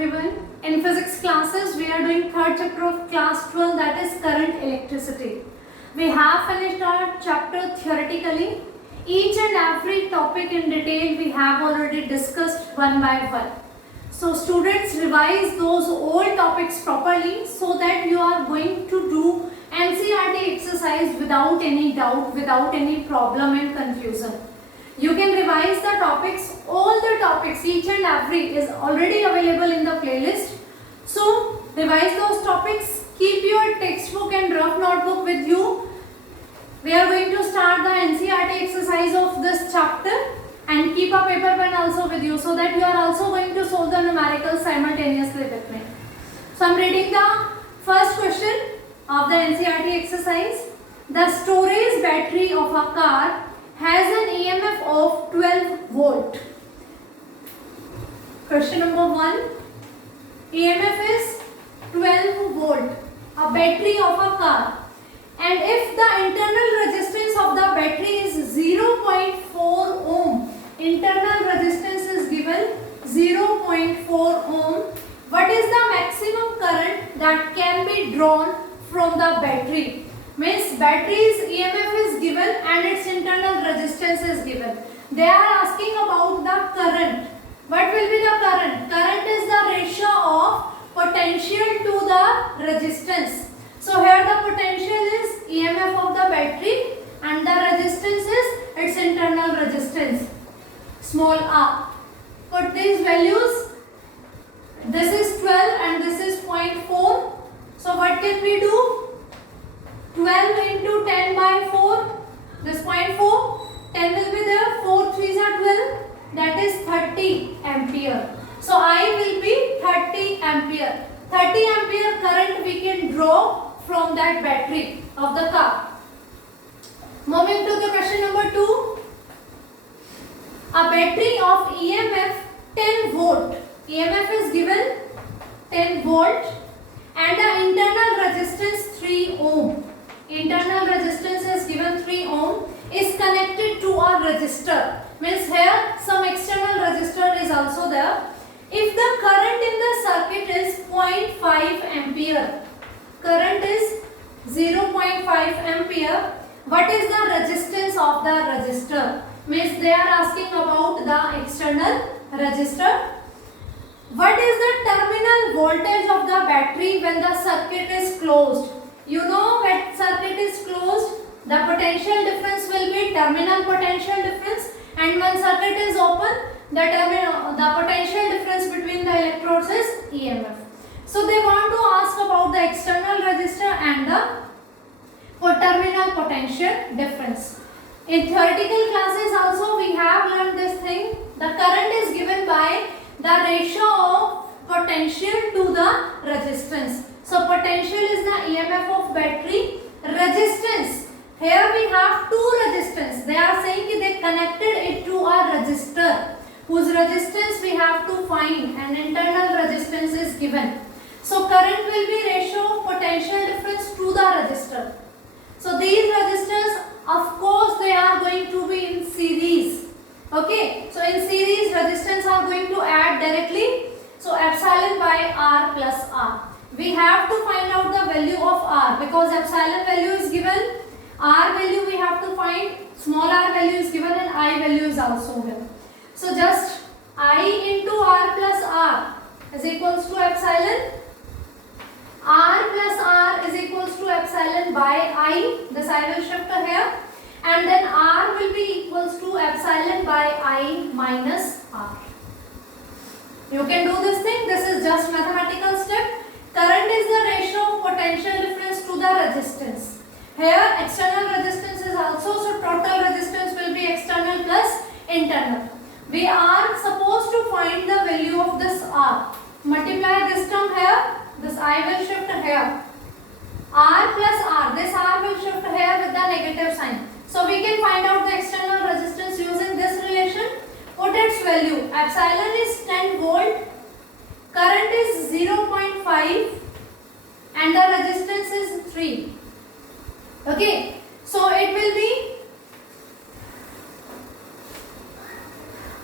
everyone. In physics classes, we are doing third chapter of class 12, that is current electricity. We have finished our chapter theoretically. Each and every topic in detail we have already discussed one by one. So students, revise those old topics properly so that you are going to do NCERT exercise without any doubt, without any problem and confusion. You can revise the topics, all the topics, each and every is already available in the playlist. So revise those topics, keep your textbook and rough notebook with you. We are going to start the NCERT exercise of this chapter and keep a paper pen also with you so that you are also going to solve the numericals simultaneously with me. So I am reading the first question of the NCERT exercise. The storage battery of a car has an EMF of 12 volt. Question number 1. EMF is 12 volt. A battery of a car. And if the internal resistance of the battery is 0.4 ohm, internal resistance is given 0.4 ohm, what is the maximum current that can be drawn from the battery? Means battery's EMF is given and its internal resistance is given. They are asking about the current. What will be the current? Current is the ratio of potential to the resistance. So here the potential is EMF of the battery and the resistance is its internal resistance, small r. Put these values. This is 12 and this is 0.4. So what can we do? 12 into 10 by 4, this 0.4, 10 will be there, 4 3s are 12, that is 30 ampere. So I will be 30 ampere. 30 ampere current we can draw from that battery of the car. Moving to the question number 2. A battery of EMF 10 volt. EMF is given 10 volt and the internal resistance 3 ohm. Internal resistance is given 3 ohm, is connected to a resistor. Means here some external resistor is also there. If the current in the circuit is 0.5 ampere, current is 0.5 ampere, what is the resistance of the resistor? Means they are asking about the external resistor. What is the terminal voltage of the battery when the circuit is closed? You know, when circuit is closed, the potential difference will be terminal potential difference, and when circuit is open, the potential difference between the electrodes is EMF. So they want to ask about the external resistor and the terminal potential difference. In theoretical classes also we have learned this thing. The current is given by the ratio of potential to the resistance. So potential is the EMF of battery. Resistance, here we have two resistance. They are saying they connected it to a resistor whose resistance we have to find and internal resistance is given. So current will be ratio of potential difference to the resistor. So these resistors, of course, they are going to be in series. Okay, so in series resistance are going to add directly. So epsilon by R plus R. We have to find out the value of R because epsilon value is given, R value we have to find, small r value is given and I value is also given. So just I into R plus R is equals to epsilon. R plus R is equals to epsilon by I. This I will shift here. And then R will be equals to epsilon by I minus R. You can do this thing. This is just mathematical step. Current is the ratio of potential difference to the resistance. Here external resistance is also, so total resistance will be external plus internal. We are supposed to find the value of this R. Multiply this term here, this I will shift here. R plus R, this R will shift here with the negative sign. So we can find out the external resistance using this relation. Put its value. Epsilon is 10 volt. Current is 0.5 and the resistance is 3. Okay, so it will be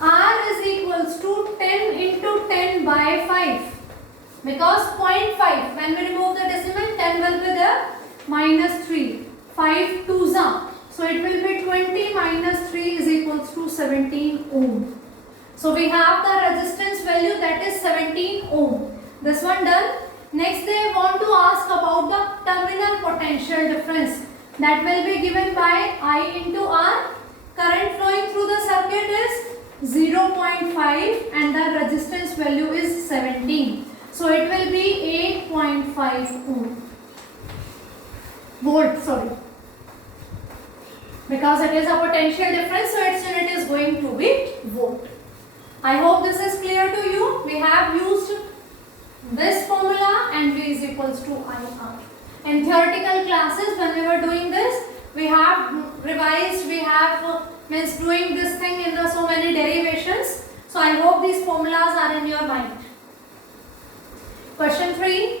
R is equals to 10 into 10 by 5. because 0.5, when we remove the decimal, 10 will be there, minus 3, 5 2s are, so it will be 20 minus 3 is equals to 17 ohm. So we have the resistance value, that is 17 ohm. This one done. Next they want to ask about the terminal potential difference, that will be given by I into R. Current flowing through the circuit is 0.5 and the resistance value is 17. So it will be 8.5 ohm. Volt, sorry. Because it is a potential difference, so its unit is going to be volt. I hope this is clear to you. We have used this formula and V is equals to IR. In theoretical classes, when we were doing this, we have revised, we have means doing this thing in the so many derivations. So I hope these formulas are in your mind. Question 3.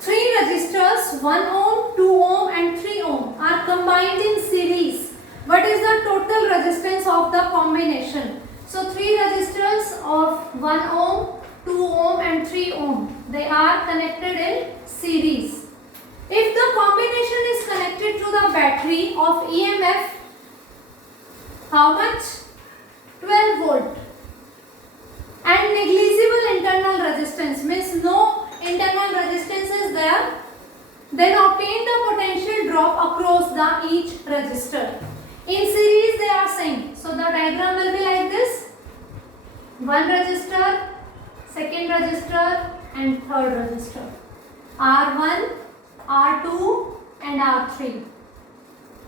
Three resistors 1 ohm, 2 ohm and 3 ohm are combined in series. What is the total resistance of the combination? So three resistors of 1 ohm, 2 ohm and 3 ohm, they are connected in series. If the combination is connected to the battery of EMF, how much? 12 volt. And negligible internal resistance, means no internal resistance is there, then obtain the potential drop across the each resistor. In series they are saying, so the diagram will be like this: one resistor, second resistor and third resistor, R1, R2 and R3.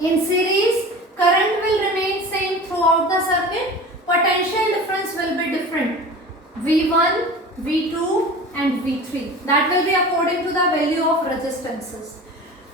In series, current will remain same throughout the circuit, potential difference will be different, V1, V2 and V3. That will be according to the value of resistances.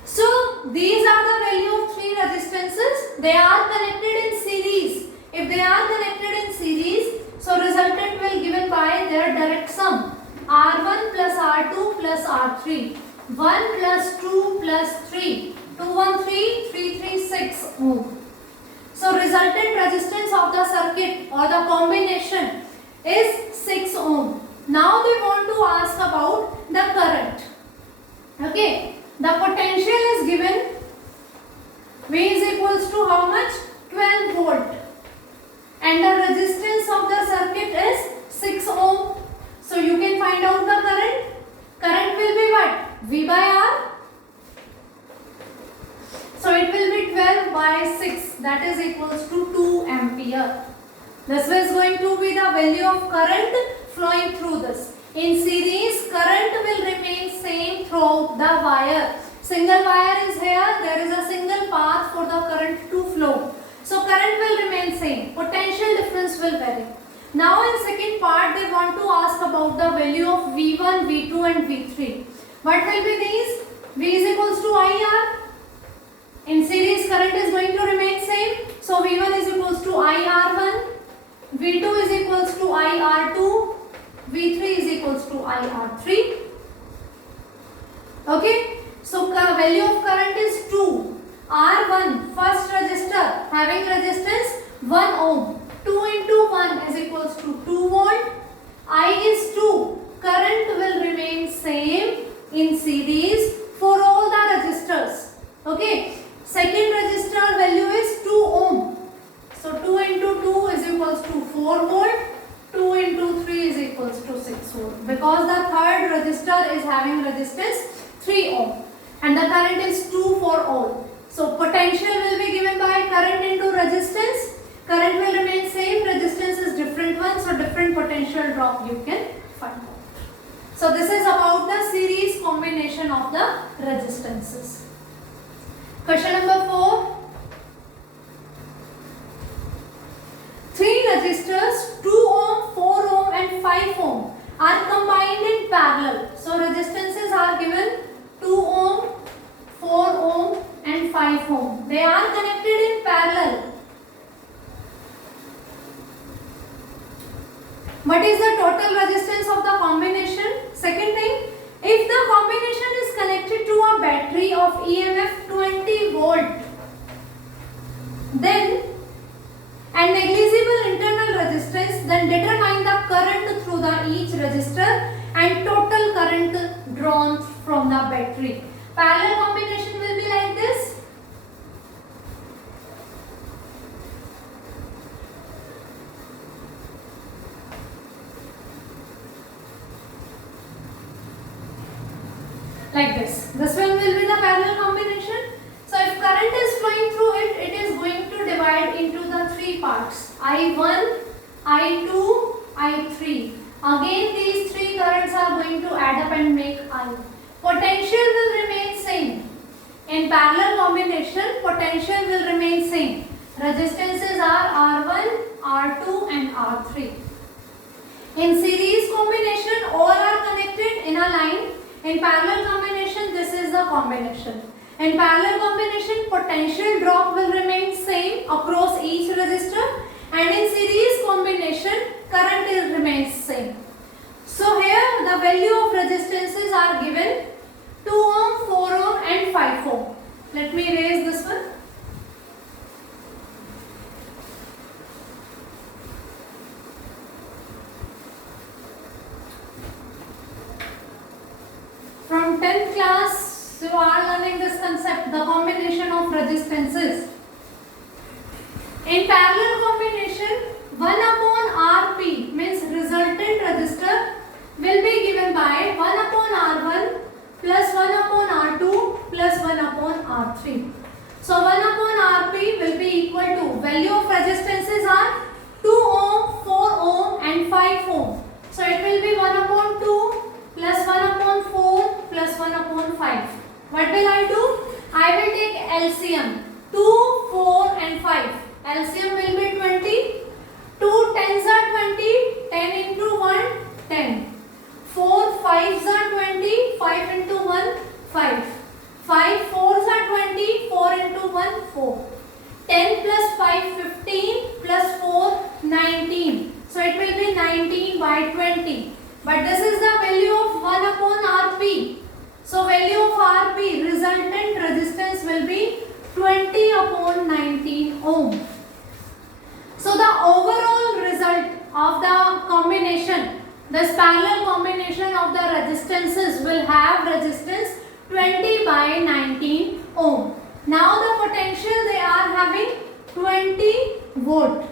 So these are the value of three resistances. They are connected in series. If they are connected in series, so resultant will given by their direct sum, R1 plus R2 plus R3, 1 plus 2 plus 3, 2 1 3, 3 3 6 ohm. So resultant resistance of the circuit or the combination is 6 ohm. Now they want to ask about the current. Okay, the potential is given, V is equals to how much? 12 volt. And the resistance of the circuit is 6 ohm. So you can find out the current. Current will be what? V by R. So it will be 12 by 6, that is equals to 2 ampere. This is going to be the value of current flowing through this. In series, current will remain same throughout the wire. Single wire is here, there is a single path for the current to flow. So current will remain same, potential difference will vary. Now in second part they want to ask about the value of V1, V2 and V3. What will be these? V is equals to IR. In series current is going to remain same. So V1 is equals to IR1, V2 is equals to IR2, V3 is equals to IR3. Okay. So value of current is 2. R1, first resistor having resistance 1 ohm. 2 into 1 is equals to 2 volt. I is 2. Current will remain same in series for all the resistors. Okay. Second resistor value is 2 ohm. So 2 into 2 is equals to 4 volt. 2 into 3 is equals to 6 volt. Because the third resistor is having resistance 3 ohm. And the current is 2 for all. So potential will be given by current into resistance. Current will remain same, resistance is different one, so different potential drop you can find out. So this is about the series combination of the resistances. Question number 4. Three resistors 2 ohm, 4 ohm and 5 ohm are combined in parallel. So resistances are given 2 ohm, 4 ohm and 5 ohm. They are connected in parallel. What is the total resistance of the combination? Second thing, if the combination is connected to a battery of EMF 20 volt, then and negligible internal resistance, then determine the current through the each resistance. like this. This one will be the parallel combination. So if current is flowing through it, it is going to divide into the three parts: I1, I2, I3. Again these three currents are going to add up and make I. Potential will remain same. In parallel combination, potential will remain same. Resistances are R1, R2 and R3. In series combination, all are connected in a line. In parallel combination, this is the combination. In parallel combination, potential drop will remain same across each resistor, and in series combination, current remains same. So here the value of resistances are given: 2 ohm, 4 ohm and 5 ohm. Let me erase this one. From 10th class, you are learning this concept, the combination of resistances. In parallel combination, 1 upon Rp means resultant resistor will be given by 1 upon R1 plus 1 upon R2 plus 1 upon R3. So 1 upon Rp will be equal to, value of resistances are 2 ohm, 4 ohm and 5 ohm. So it will be 1 upon 2 plus 1 upon 4 plus 1 upon 5. What will I do? I will take LCM. 2, 4 and 5. LCM will be 20. 2 tens are 20. 10 into 1, 10. 4 5s are 20. 5 into 1, 5. 5 4s are 20. 4 into 1, 4. 10 plus 5, 15 plus 4, 19. So it will be 19 by 20. But this is the value of 1 upon Rp. So value of Rp, resultant resistance, will be 20 upon 19 ohm. So the overall result of the combination, this parallel combination of the resistances, will have resistance 20 by 19 ohm. Now the potential they are having 20 volt.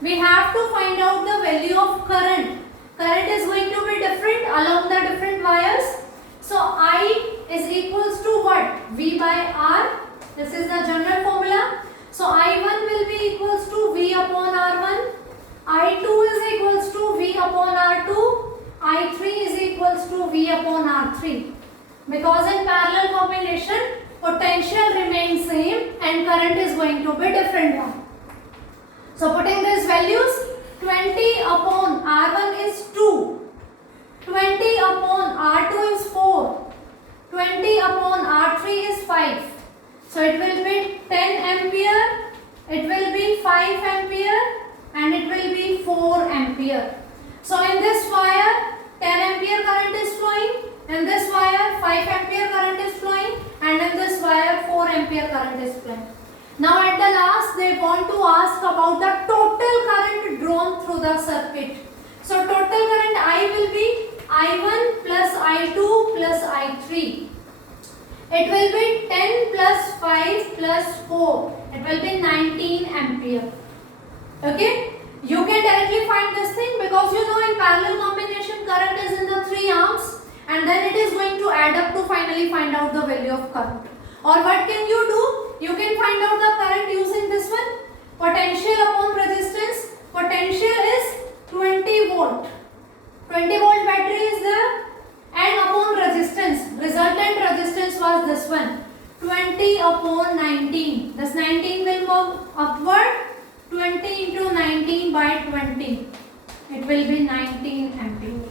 We have to find out the value of current. Current is going to be different along the different wires. So I is equals to what? V by R. This is the general formula. So I1 will be equals to V upon R1. I2 is equals to V upon R2. I3 is equals to V upon R3. Because in parallel combination, potential remains same and current is going to be different one. So putting these values, 20 upon R1 is 2. 20 upon R2 is 4. 20 upon R3 is 5. So it will be 10 ampere, it will be 5 ampere and it will be 4 ampere. So in this wire 10 ampere current is flowing, in this wire 5 ampere current is flowing and in this wire 4 ampere current is flowing. Now at the last they want to ask about the total current drawn through the circuit. So total current I will be I1 plus I2 plus I3. It will be 10 plus 5 plus 4. It will be 19 ampere. Okay? You can directly find this thing because you know in parallel combination current is in the 3 arms and then it is going to add up to finally find out the value of current. Or what can you do? You can find out the current using this one. Potential upon resistance. Potential is 20 volt. 20 volt battery is there. And upon resistance, resultant resistance was this one, 20 upon 19. This 19 will move upward, 20 into 19 by 20. It will be 19 ampere.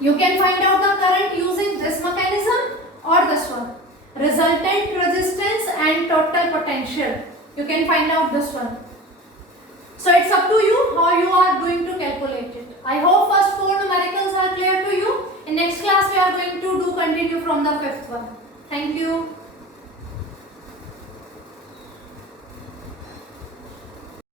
You can find out the current using this mechanism or this one. Resultant resistance and total potential. You can find out this one. So it's up to you how you are going to calculate it. I hope first 4 numericals are clear to you. In next class we are going to continue from the 5th one. Thank you.